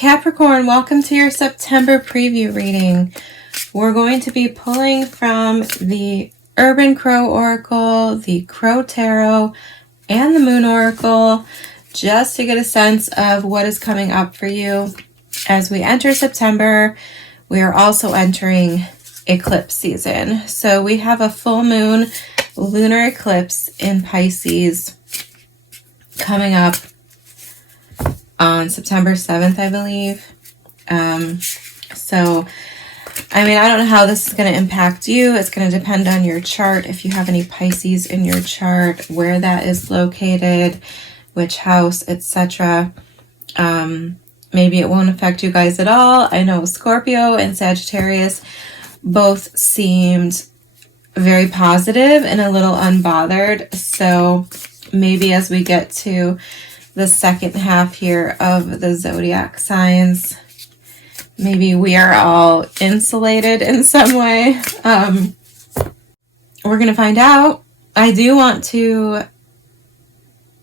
Capricorn, welcome to your September preview reading. We're going to be pulling from the Urban Crow Oracle, the Crow Tarot, and the Moon Oracle, just to get a sense of what is coming up for you as we enter September. We are also entering eclipse season. So we have a full moon lunar eclipse in Pisces coming up on September 7th, I believe. So, I mean, I don't know how this is going to impact you. It's going to depend on your chart. If you have any Pisces in your chart, where that is located, which house, etc. Maybe it won't affect you guys at all. I know Scorpio and Sagittarius both seemed very positive and a little unbothered. So maybe as we get to the second half here of the zodiac signs, maybe we are all insulated in some way. We're going to find out. I do want to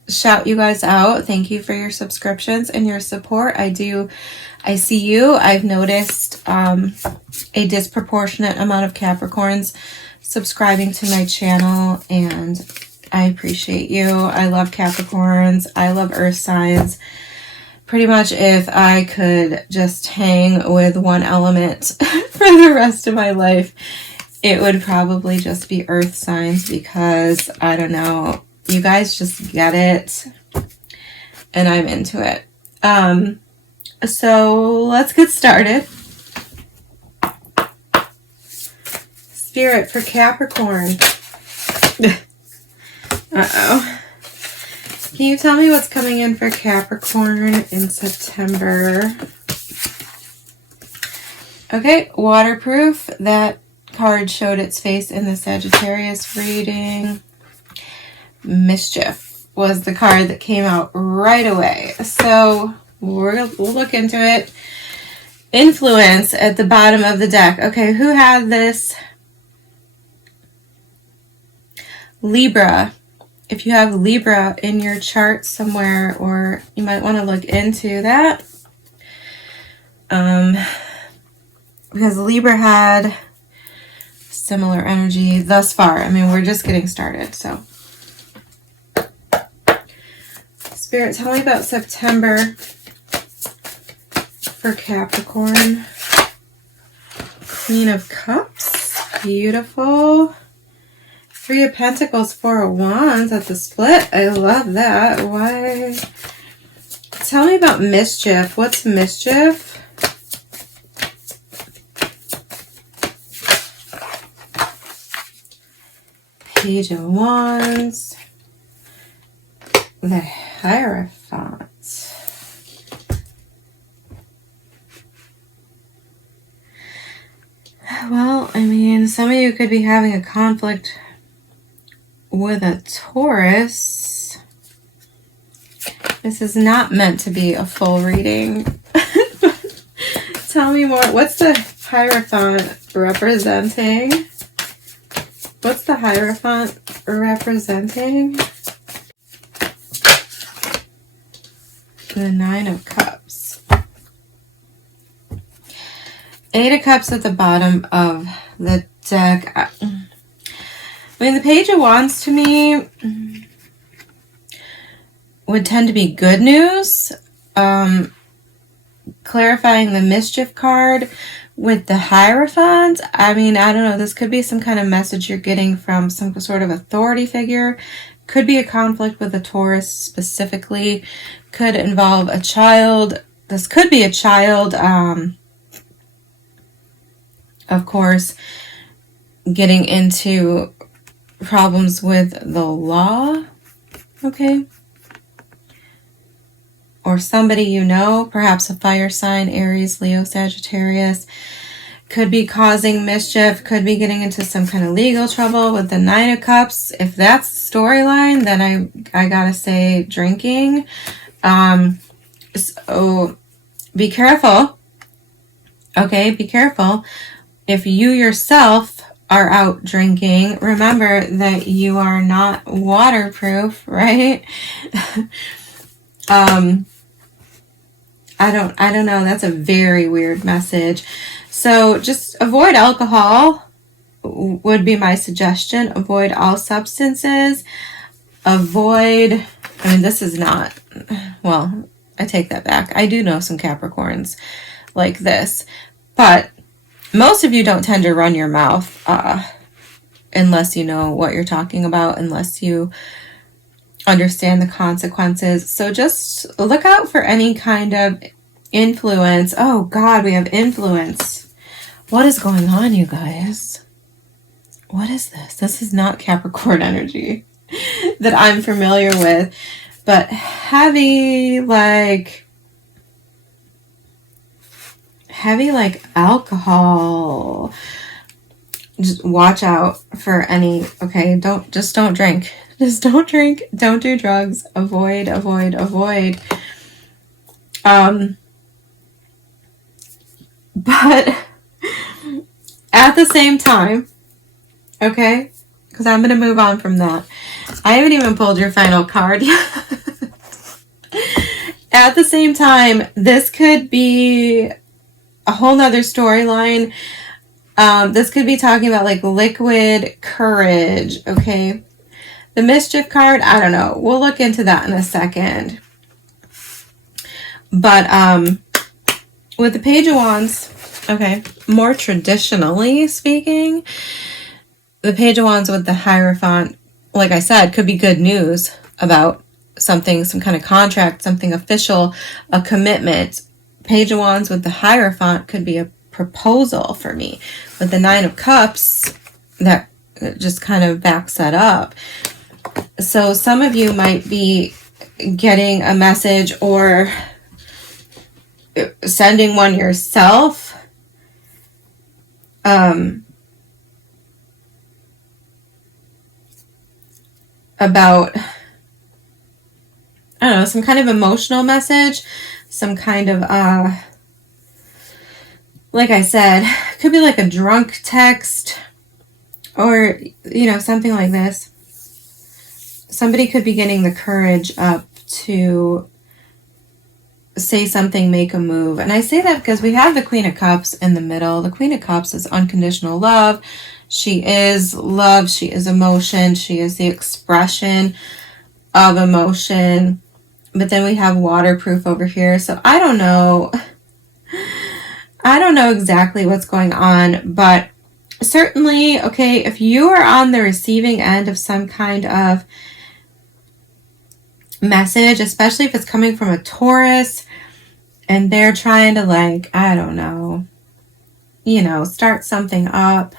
shout you guys out. Thank you for your subscriptions and your support. I see you. I've noticed a disproportionate amount of Capricorns subscribing to my channel, and I appreciate you. I love Capricorns. I love earth signs. Pretty much if I could just hang with one element for the rest of my life, it would probably just be earth signs, because I don't know, you guys just get it and I'm into it. So let's get started. Spirit for Capricorn. Uh-oh. Can you tell me what's coming in for Capricorn in September? Okay, waterproof. That card showed its face in the Sagittarius reading. Mischief was the card that came out right away. So we'll look into it. Influence at the bottom of the deck. Okay, who had this? Libra. If you have Libra in your chart somewhere, or you might want to look into that. Because Libra had similar energy thus far. I mean, we're just getting started, so. Spirit, tell me about September for Capricorn. Queen of Cups. Beautiful. Three of Pentacles, Four of Wands at the split. I love that. Why? Tell me about mischief. What's mischief? Page of Wands. The Hierophant. Well, I mean, some of you could be having a conflict with a Taurus. This is not meant to be a full reading. Tell me more. What's the Hierophant representing? What's the Hierophant representing? The Nine of Cups. Eight of Cups at the bottom of the deck. I mean, the Page of Wands to me would tend to be good news. Clarifying the mischief card with the Hierophant. I mean, I don't know. This could be some kind of message you're getting from some sort of authority figure. Could be a conflict with a Taurus specifically. Could involve a child. This could be a child. Of course, getting into problems with the law, okay? Or somebody you know, perhaps a fire sign, Aries, Leo, Sagittarius, could be causing mischief, could be getting into some kind of legal trouble with the Nine of Cups. If that's the storyline, then I gotta say drinking. So be careful, okay? Be careful. If you yourself are out drinking, remember that you are not waterproof, right? I don't know. That's a very weird message. So just avoid alcohol would be my suggestion. Avoid all substances. Avoid, I mean, this is not, well, I take that back. I do know some Capricorns like this, but most of you don't tend to run your mouth unless you know what you're talking about, unless you understand the consequences. So just look out for any kind of influence. Oh God, we have influence. What is going on, you guys? What is this? This is not Capricorn energy that I'm familiar with, but heavy like alcohol. Just watch out for any, okay, don't drink. Just don't drink. Don't do drugs. Avoid. But at the same time, okay, because I'm going to move on from that. I haven't even pulled your final card yet. At the same time, this could be a whole nother storyline. This could be talking about like liquid courage, okay? The mischief card, I don't know. We'll look into that in a second. But with the Page of Wands, okay, more traditionally speaking, the Page of Wands with the Hierophant, like I said, could be good news about something, some kind of contract, something official, a commitment. Page of Wands with the Hierophant could be a proposal for me. With the Nine of Cups, that just kind of backs that up. So some of you might be getting a message or sending one yourself. About, I don't know, some kind of emotional message, some kind of, like I said, could be like a drunk text or, you know, something like this. Somebody could be getting the courage up to say something, make a move. And I say that because we have the Queen of Cups in the middle. The Queen of Cups is unconditional love. She is love. She is emotion. She is the expression of emotion. But then we have waterproof over here. So I don't know. I don't know exactly what's going on. But certainly, okay, if you are on the receiving end of some kind of message, especially if it's coming from a Taurus and they're trying to, like, I don't know, you know, start something up,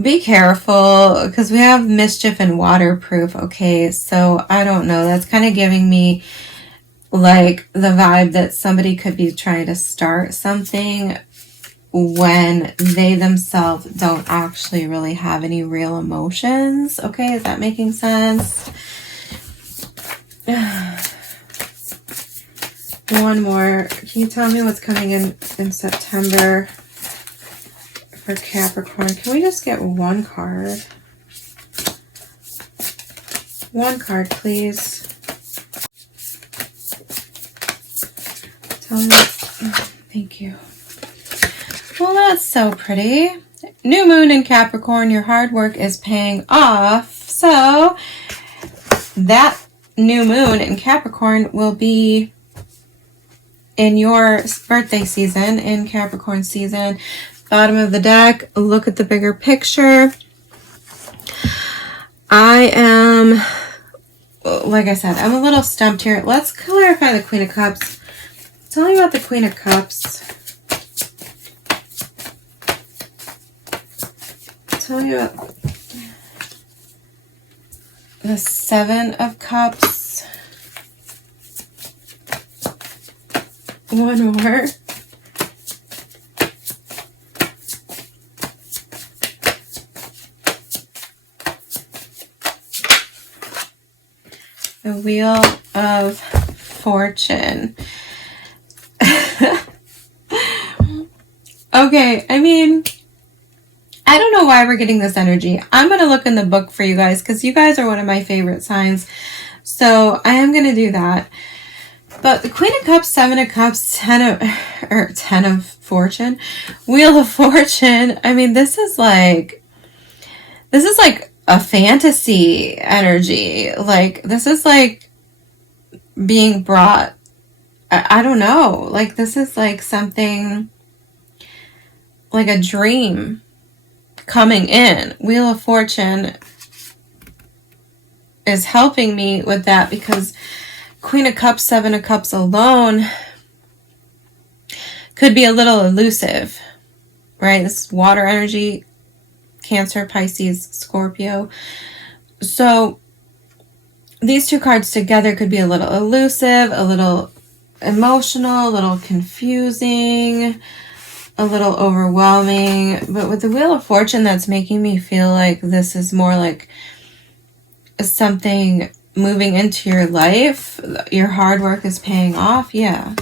be careful because we have mischief and waterproof. Okay, so I don't know, that's kind of giving me like the vibe that somebody could be trying to start something when they themselves don't actually really have any real emotions. Okay, is that making sense? One more. Can you tell me what's coming in September for Capricorn? Can we just get one card? One card, please. Tell me. Thank you. Well, that's so pretty. New moon in Capricorn. Your hard work is paying off. So that new moon in Capricorn will be in your birthday season, in Capricorn season. Bottom of the deck, look at the bigger picture. I am, like I said, I'm a little stumped here. Let's clarify the Queen of Cups. Tell me about the Queen of Cups. Tell me about the Seven of Cups. One more. The Wheel of Fortune. Okay, I mean, I don't know why we're getting this energy. I'm going to look in the book for you guys because you guys are one of my favorite signs. So I am going to do that. But the Queen of Cups, Seven of Cups, Ten of Fortune, Wheel of Fortune. I mean, this is like a fantasy energy. Like, this is like being brought, I don't know. Like, this is like something, like a dream coming in. Wheel of Fortune is helping me with that, because Queen of Cups, Seven of Cups alone could be a little elusive, right? This is water energy, Cancer, Pisces, Scorpio. So these two cards together could be a little elusive, a little emotional, a little confusing, a little overwhelming. But with the Wheel of Fortune, that's making me feel like this is more like something moving into your life. Your hard work is paying off. Yeah.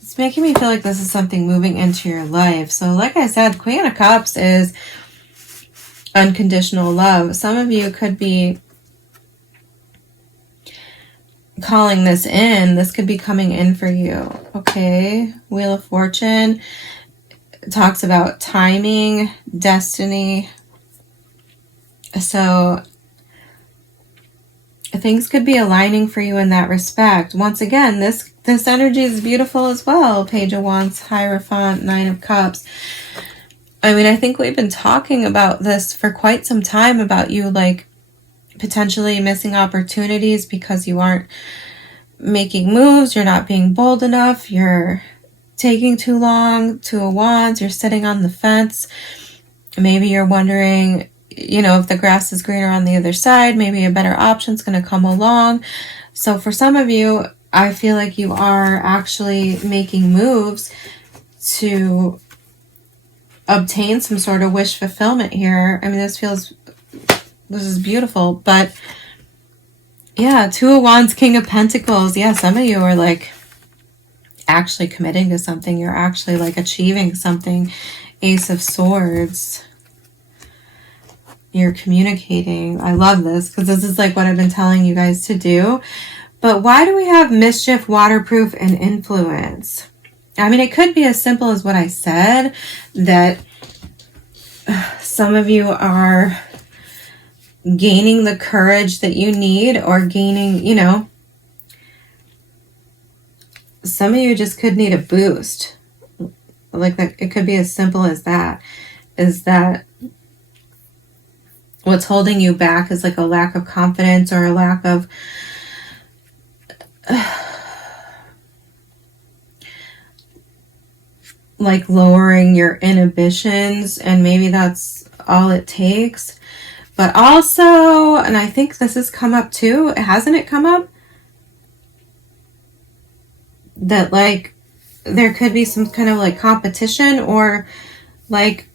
It's making me feel like this is something moving into your life. So like I said, Queen of Cups is unconditional love. Some of you could be calling this in. This could be coming in for you. Okay. Wheel of Fortune talks about timing, destiny. So things could be aligning for you in that respect. Once again, this energy is beautiful as well. Page of Wands, Hierophant, Nine of Cups. I mean, I think we've been talking about this for quite some time, about you like potentially missing opportunities because you aren't making moves, you're not being bold enough, you're taking too long. Two of Wands, you're sitting on the fence. Maybe you're wondering, you know, if the grass is greener on the other side, maybe a better option's going to come along. So for some of you, I feel like you are actually making moves to obtain some sort of wish fulfillment here. I mean, this is beautiful. But yeah, Two of Wands, King of Pentacles. Yeah, some of you are like actually committing to something. You're actually like achieving something. Ace of Swords. You're communicating. I love this, because this is like what I've been telling you guys to do. But why do we have mischief, waterproof, and influence? I mean, it could be as simple as what I said, that some of you are gaining the courage that you need, or gaining, you know, some of you just could need a boost. Like that, it could be as simple as that. Is that what's holding you back is like a lack of confidence, or a lack of like lowering your inhibitions, and maybe that's all it takes. But also, and I think this has come up too, hasn't it come up? That like there could be some kind of like competition, or like,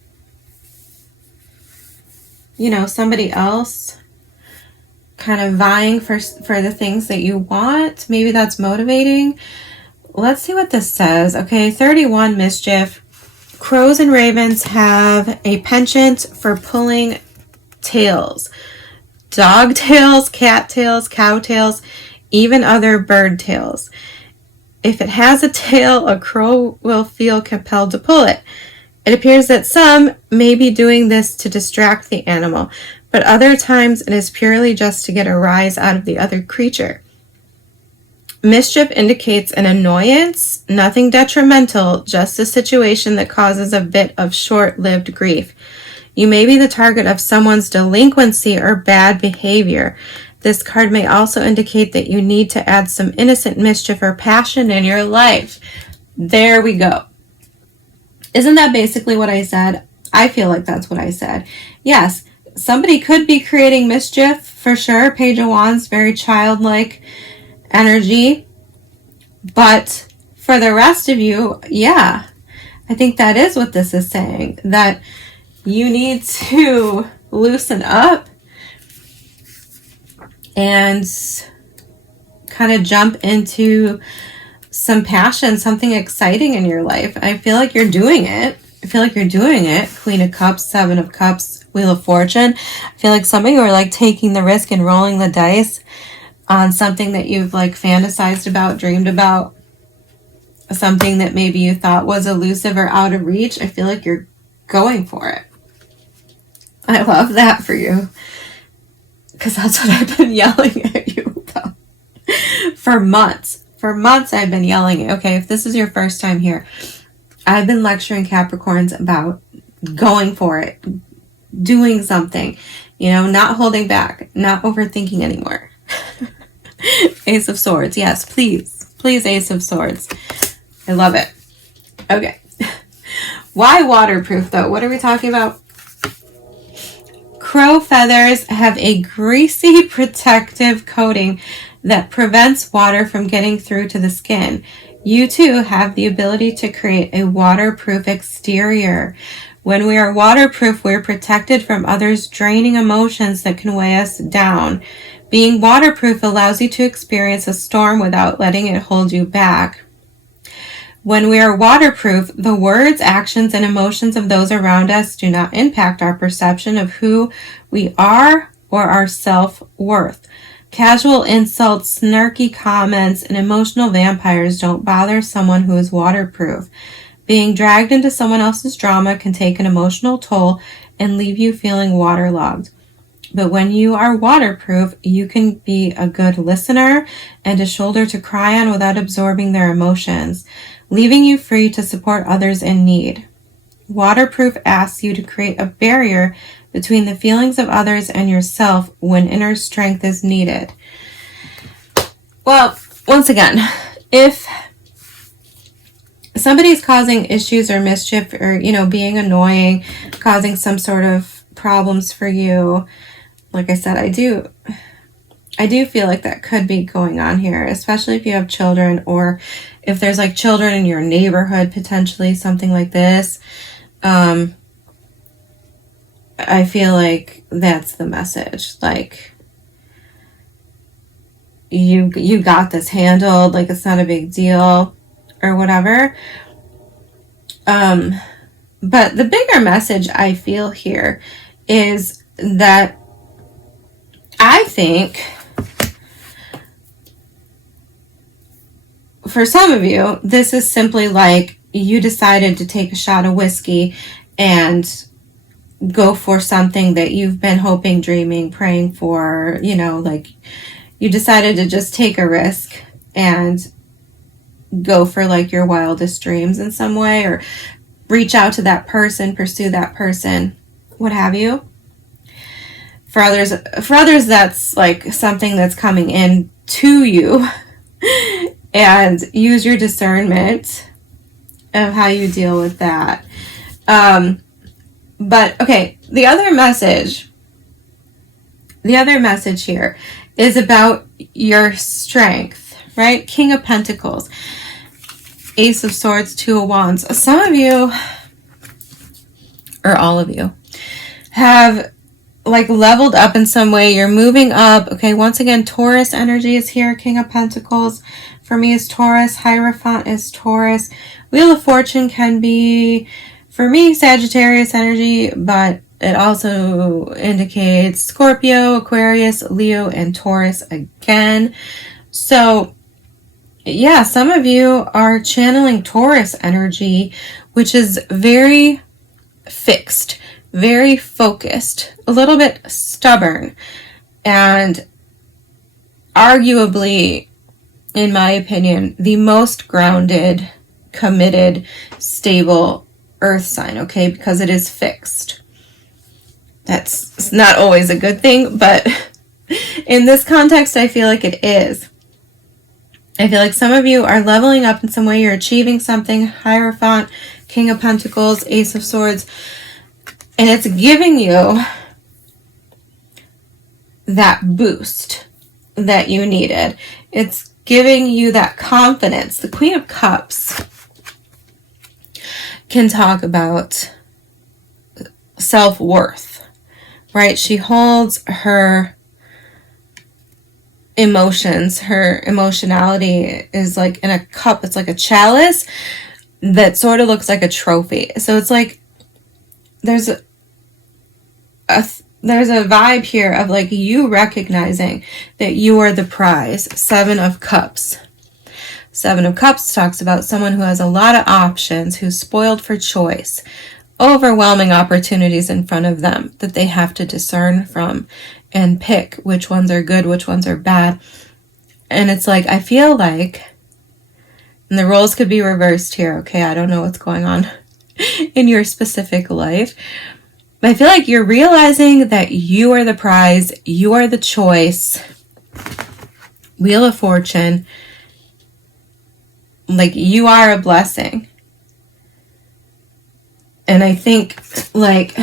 you know, somebody else kind of vying for the things that you want. Maybe that's motivating. Let's see what this says. Okay, 31, mischief. Crows and ravens have a penchant for pulling tails. Dog tails, cat tails, cow tails, even other bird tails. If it has a tail, a crow will feel compelled to pull it. It appears that some may be doing this to distract the animal, but other times it is purely just to get a rise out of the other creature. Mischief indicates an annoyance, nothing detrimental, just a situation that causes a bit of short-lived grief. You may be the target of someone's delinquency or bad behavior. This card may also indicate that you need to add some innocent mischief or passion in your life. There we go. Isn't that basically what I said? I feel like that's what I said. Yes, somebody could be creating mischief for sure. Page of Wands, very childlike energy. But for the rest of you, yeah, I think that is what this is saying. That you need to loosen up and kind of jump into some passion, something exciting in your life. I feel like you're doing it. Queen of Cups, Seven of Cups, Wheel of Fortune. I feel like some of you are like taking the risk and rolling the dice. on something that you've like fantasized about, dreamed about, something that maybe you thought was elusive or out of reach. I feel like you're going for it. I love that for you, because that's what I've been yelling at you about for months. For months I've been yelling. Okay, if this is your first time here, I've been lecturing Capricorns about going for it, doing something, you know, not holding back, not overthinking anymore. Ace of Swords. Yes, please. Please, Ace of Swords. I love it. Okay. Why waterproof, though? What are we talking about? Crow feathers have a greasy protective coating that prevents water from getting through to the skin. You too have the ability to create a waterproof exterior. When we are waterproof, we're protected from others' draining emotions that can weigh us down. Being waterproof allows you to experience a storm without letting it hold you back. When we are waterproof, the words, actions, and emotions of those around us do not impact our perception of who we are or our self-worth. Casual insults, snarky comments, and emotional vampires don't bother someone who is waterproof. Being dragged into someone else's drama can take an emotional toll and leave you feeling waterlogged. But when you are waterproof, you can be a good listener and a shoulder to cry on without absorbing their emotions, leaving you free to support others in need. Waterproof asks you to create a barrier between the feelings of others and yourself when inner strength is needed. Well, once again, if somebody's causing issues or mischief or, you know, being annoying, causing some sort of problems for you, like I said, I do feel like that could be going on here, especially if you have children or if there's like children in your neighborhood, potentially something like this. I feel like that's the message. Like, you got this handled, like it's not a big deal or whatever. But the bigger message I feel here is that I think for some of you, this is simply like you decided to take a shot of whiskey and go for something that you've been hoping, dreaming, praying for, you know, like you decided to just take a risk and go for like your wildest dreams in some way, or reach out to that person, pursue that person, what have you. For others, that's like something that's coming in to you, and use your discernment of how you deal with that. But okay, the other message here is about your strength, right? King of Pentacles, Ace of Swords, Two of Wands. Some of you, or all of you, have like leveled up in some way. You're moving up. Okay, once again, Taurus energy is here. King of Pentacles for me is Taurus. Hierophant is Taurus. Wheel of Fortune can be, for me, Sagittarius energy, but it also indicates Scorpio, Aquarius, Leo, and Taurus again. So yeah, some of you are channeling Taurus energy, which is very fixed, very focused, a little bit stubborn, and arguably, in my opinion, the most grounded, committed, stable earth sign, okay? Because it is fixed. That's not always a good thing, but in this context, I feel like it is. I feel like some of you are leveling up in some way. You're achieving something. Hierophant, King of Pentacles, Ace of Swords. And it's giving you that boost that you needed. It's giving you that confidence. The Queen of Cups can talk about self-worth, right? She holds her emotions, her emotionality is like in a cup. It's like a chalice that sort of looks like a trophy. So it's like there's there's a vibe here of like you recognizing that you are the prize. 7 of Cups. 7 of Cups talks about someone who has a lot of options, who's spoiled for choice, overwhelming opportunities in front of them that they have to discern from and pick which ones are good, which ones are bad. And it's like, I feel like, and the roles could be reversed here, okay? I don't know what's going on in your specific life. But I feel like you're realizing that you are the prize, you are the choice. Wheel of Fortune. Like, you are a blessing. And I think, like,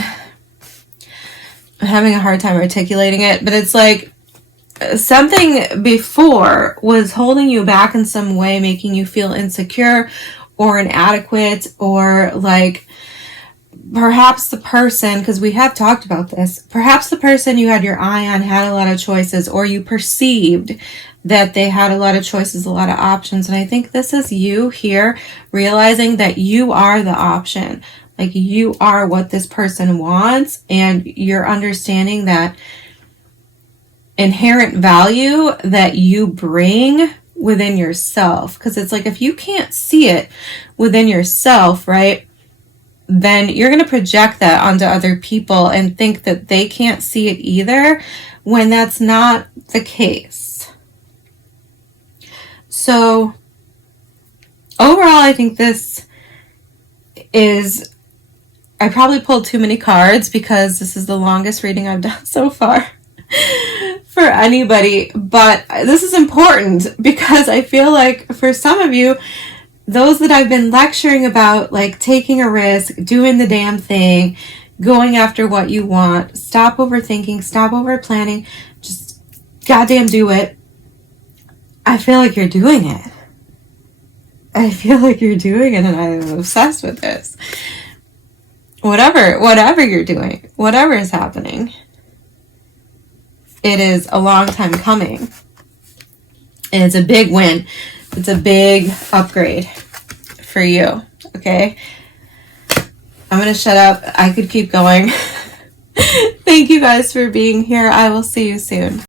I'm having a hard time articulating it, but it's like something before was holding you back in some way, making you feel insecure or inadequate, or like perhaps the person, because we have talked about this, perhaps the person you had your eye on had a lot of choices, or you perceived that they had a lot of choices, a lot of options. And I think this is you here realizing that you are the option. Like, you are what this person wants, and you're understanding that inherent value that you bring within yourself. Because it's like, if you can't see it within yourself, right, then you're going to project that onto other people and think that they can't see it either, when that's not the case. So overall, I think this is, I probably pulled too many cards because this is the longest reading I've done so far for anybody. But this is important because I feel like for some of you, those that I've been lecturing about, like taking a risk, doing the damn thing, going after what you want, stop overthinking, stop over planning, just goddamn do it. I feel like you're doing it. I feel like you're doing it, and I'm obsessed with this. Whatever you're doing, whatever is happening, it is a long time coming. And it's a big win. It's a big upgrade for you, okay? I'm going to shut up. I could keep going. Thank you guys for being here. I will see you soon.